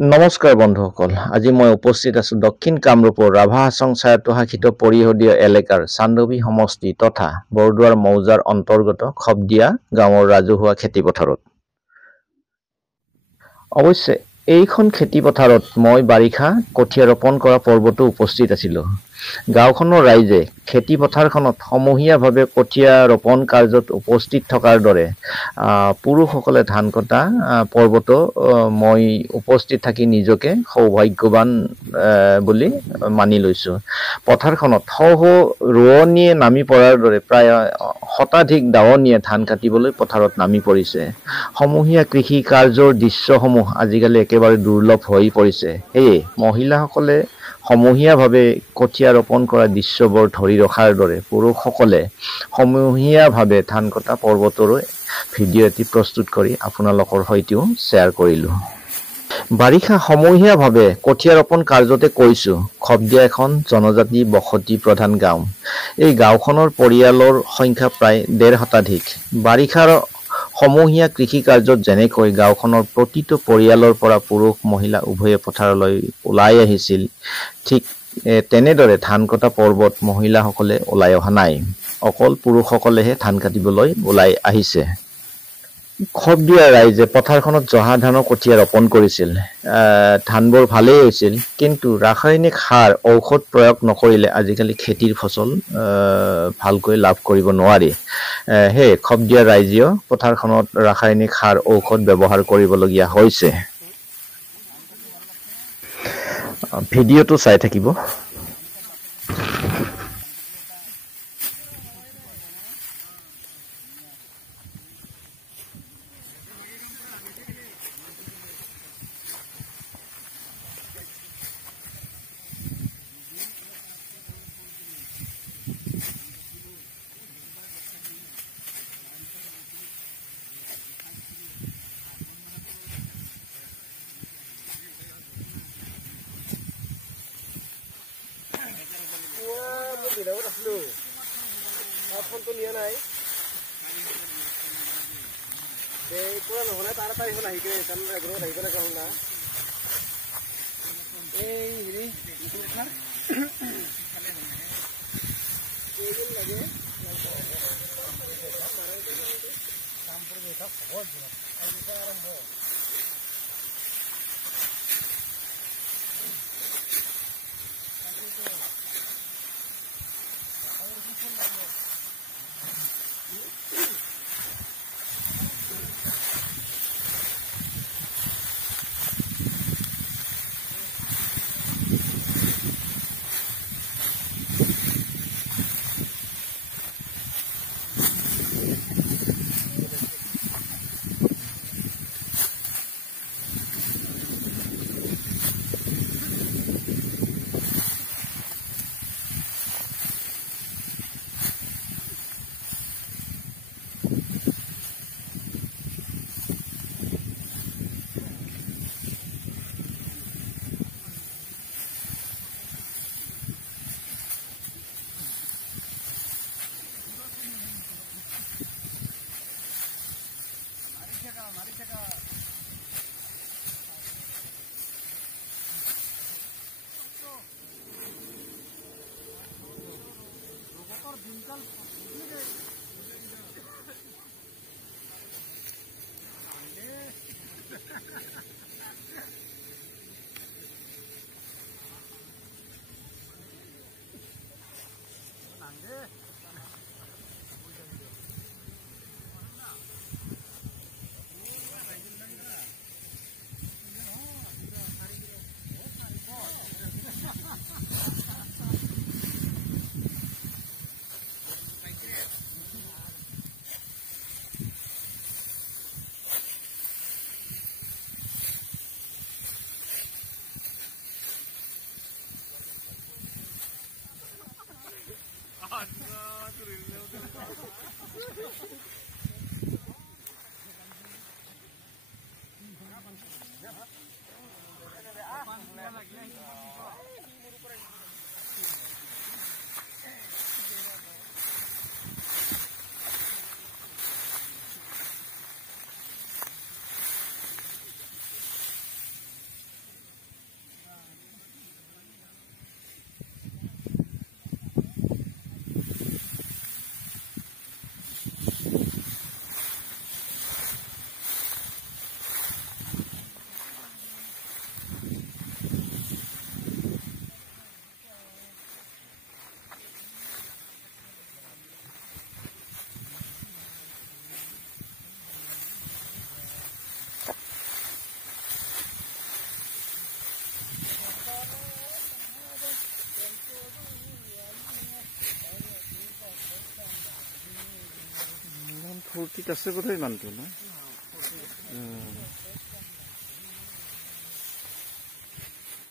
নমস্কাৰ বন্ধুসকল, আজি মই উপস্থিত আছো দক্ষিণ কামৰূপৰ ৰাভা হাছং স্বায়ত্তশাসিত পৰিষদীয় এলেকাৰ চান্দবী সমষ্টি তথা বৰদুৱাৰ মৌজাৰ অন্তৰ্গত খবদিয়া গাঁৱৰ ৰাজহুৱা খেতিপথাৰত। অৱশ্যে এইখন খেতিপথাৰত মই বাৰিষা কঠীয়া ৰোপণ কৰা পৰ্বতো উপস্থিত আছিলোঁ। গাঁওখনৰ ৰাইজে খেতিপথাৰখনত সমূহীয়াভাৱে কঠীয়া ৰোপণ কাৰ্যত উপস্থিত থকাৰ দৰে পুৰুষসকলে ধান কটা পৰ্বতো মই উপস্থিত থাকি নিজকে সৌভাগ্যৱান বুলি মানি লৈছোঁ। পথাৰখনত ৰোৱনীয়ে নামি পৰাৰ দৰে প্ৰায় শতাধিক দাৱনীয়ে ধান কাটিবলৈ পথাৰত নামি পৰিছে। সমূহীয়া কৃষি কাৰ্যৰ দৃশ্যসমূহ আজিকালি একেবাৰে দুৰ্লভ হৈ পৰিছে। সেয়ে মহিলাসকলে সমূহীয়াভাৱে কঠীয়া ৰোপণ কৰা দৃশ্যবোৰ ধৰি ৰখাৰ দৰে পুৰুষসকলে সমূহীয়াভাৱে ধান কটা পৰ্বতৰো ভিডিঅ' এটি প্ৰস্তুত কৰি আপোনালোকৰ সৈতেও শ্বেয়াৰ কৰিলোঁ। বাৰিষা সমূহীয়াভাৱে কঠীয়া ৰোপণ কাৰ্যতে কৈছোঁ। খবদিয়া এখন জনজাতি বসতি প্ৰধান গাঁও। এই গাঁওখনৰ পৰিয়ালৰ সংখ্যা প্ৰায় ১.৫ শতাধিক। বাৰিষাৰ সমূহীয়া কৃষি কাৰ্যত যেনেকৈ গাঁওখনৰ প্ৰতিটো পৰিয়ালৰ পৰা পুৰুষ মহিলা উভয়ে পথাৰলৈ ওলাই আহিছিল, ঠিক তেনেদৰে ধান কটা পৰ্বত মহিলাসকলে ওলাই অহা নাই। অকল পুৰুষসকলেহে ধান কাটিবলৈ ওলাই আহিছে। খবদিয়া ৰাইজে পথাৰখনত জহা ধানৰ কঠীয়া ৰোপণ কৰিছিল। ধানবোৰ ভালেই হৈছিল, কিন্তু ৰাসায়নিক সাৰ ঔষধ প্ৰয়োগ নকৰিলে আজিকালি খেতিৰ ফচল ভালকৈ লাভ কৰিব নোৱাৰি। সেয়ে খবদিয়া ৰাইজেও পথাৰখনত ৰাসায়নিক সাৰ ঔষধ ব্যৱহাৰ কৰিবলগীয়া হৈছে। ভিডিঅ'টো চাই থাকিব। ফোনটো নিয়া নাই পুৰা নহ'লে তাৰ পৰা এইখন আহিকে ঘৰত আহিব লগা হ'ল না। এই হেৰি লাগে আৰম্ভ ফূৰ্তিত আছে বোধহয় মানুহটো না